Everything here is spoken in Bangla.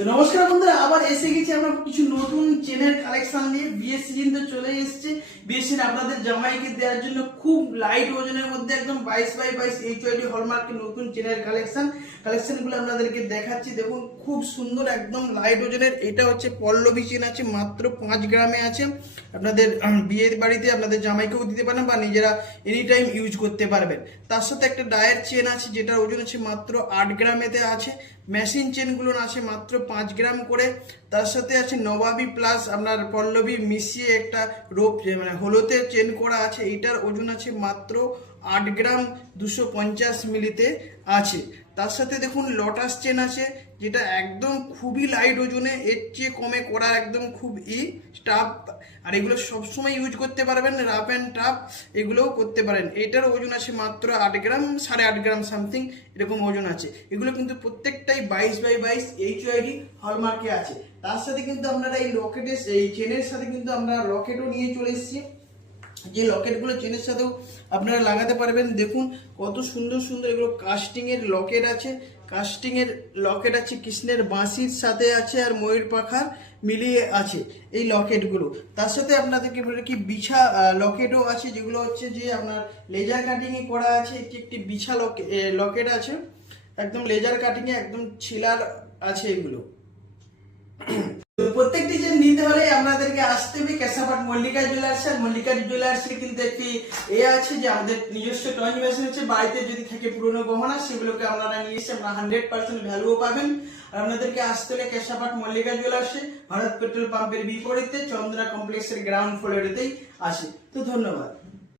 নমস্কার বন্ধুরা, আবার এসে গেছি আমরা কিছু নতুন চেনের কালেকশন নিয়ে। বিয়ের সিজন তো চলে এসেছে। বিয়ের সিজন আপনাদের জামাইকে দেওয়ার জন্য খুব লাইট ওজনের মধ্যে একদম 22x22 এইচওআইডি হলমার্কের নতুন চেনের কালেকশনগুলো আপনাদেরকে দেখাচ্ছি। দেখুন খুব সুন্দর একদম লাইট ওজনের। এটা হচ্ছে পল্লবী চেন আছে, মাত্র 5 গ্রামে আছে। আপনাদের বিয়ের বাড়িতে আপনাদের জামাইকেও দিতে পারেন বা নিজেরা এনি টাইম ইউজ করতে পারবেন। তার সাথে একটা ডায়ের চেন আছে যেটার ওজন আছে মাত্র 8 গ্রামেতে আছে। মেশিন চেনগুলো আছে মাত্র 5 গ্রাম করে। তার সাথে আছে নবাবী প্লাস আপনার পল্লবী মিশিয়ে একটা রোপ মানে হলুদের চেন করা আছে। এইটার ওজন আছে মাত্র 8 গ্রাম 250 মিলিতে আছে। তার সাথে দেখুন লটাস চেন আছে যেটা একদম খুবই লাইট ওজনে, এর চেয়ে কমে করা একদম খুব স্টাফ। আর এগুলো সবসময় ইউজ করতে পারবেন, রাফ অ্যান্ড টাফ এগুলোও করতে পারেন। এটার ওজন আছে মাত্র 8 গ্রাম 8.5 গ্রাম সামথিং এরকম ওজন আছে। এগুলো কিন্তু প্রত্যেকটাই 22x22 এইচওআইডি হলমার্কে আছে। তার সাথে কিন্তু আপনারা এই লকেটের এই চেনের সাথে কিন্তু আমরা লকেটও নিয়ে চলে এসেছি, যে লকেটগুলো চেনের সাথেও আপনারা লাগাতে পারবেন। দেখুন কত সুন্দর সুন্দর এগুলো কাস্টিং এর লকেট আছে। কাস্টিং এর লকেট আছে, কৃষ্ণের বাঁশির সাথে আছে আর ময়ূর পাখার মিলিয়ে আছে এই লকেটগুলো। তার সাথে আপনাদেরকে বলে কি বিছা লকেটও আছে, যেগুলো হচ্ছে যে আপনার লেজার কাটিং এ করা আছে। এটি একটি বিছা লকেট আছে, একদম লেজার কাটিং এ একদম ছিলার আছে এগুলো। প্রত্যেকটি যে নিতে হলে আপনাদেরকে আসতে হবে কেশাপাট মল্লিকা জুয়েলার্স। আর মল্লিকা জুয়েলার্সের কিন্তু একটি আছে যে আমাদের নিজস্ব টয়েন মেশিন আছে। বাড়িতে যদি থাকে পুরনো গহনা সেগুলোকে আপনারা নিয়ে এসে আপনারা 100% ভ্যালুও পাবেন। আর আপনাদেরকে আসতে হলে কেশাপাট মল্লিকা জুয়েলার্সে, ভারত পেট্রোল পাম্পের বিপরীতে চন্দ্রা কমপ্লেক্সের গ্রাউন্ড ফ্লোরেতেই আসে। তো ধন্যবাদ।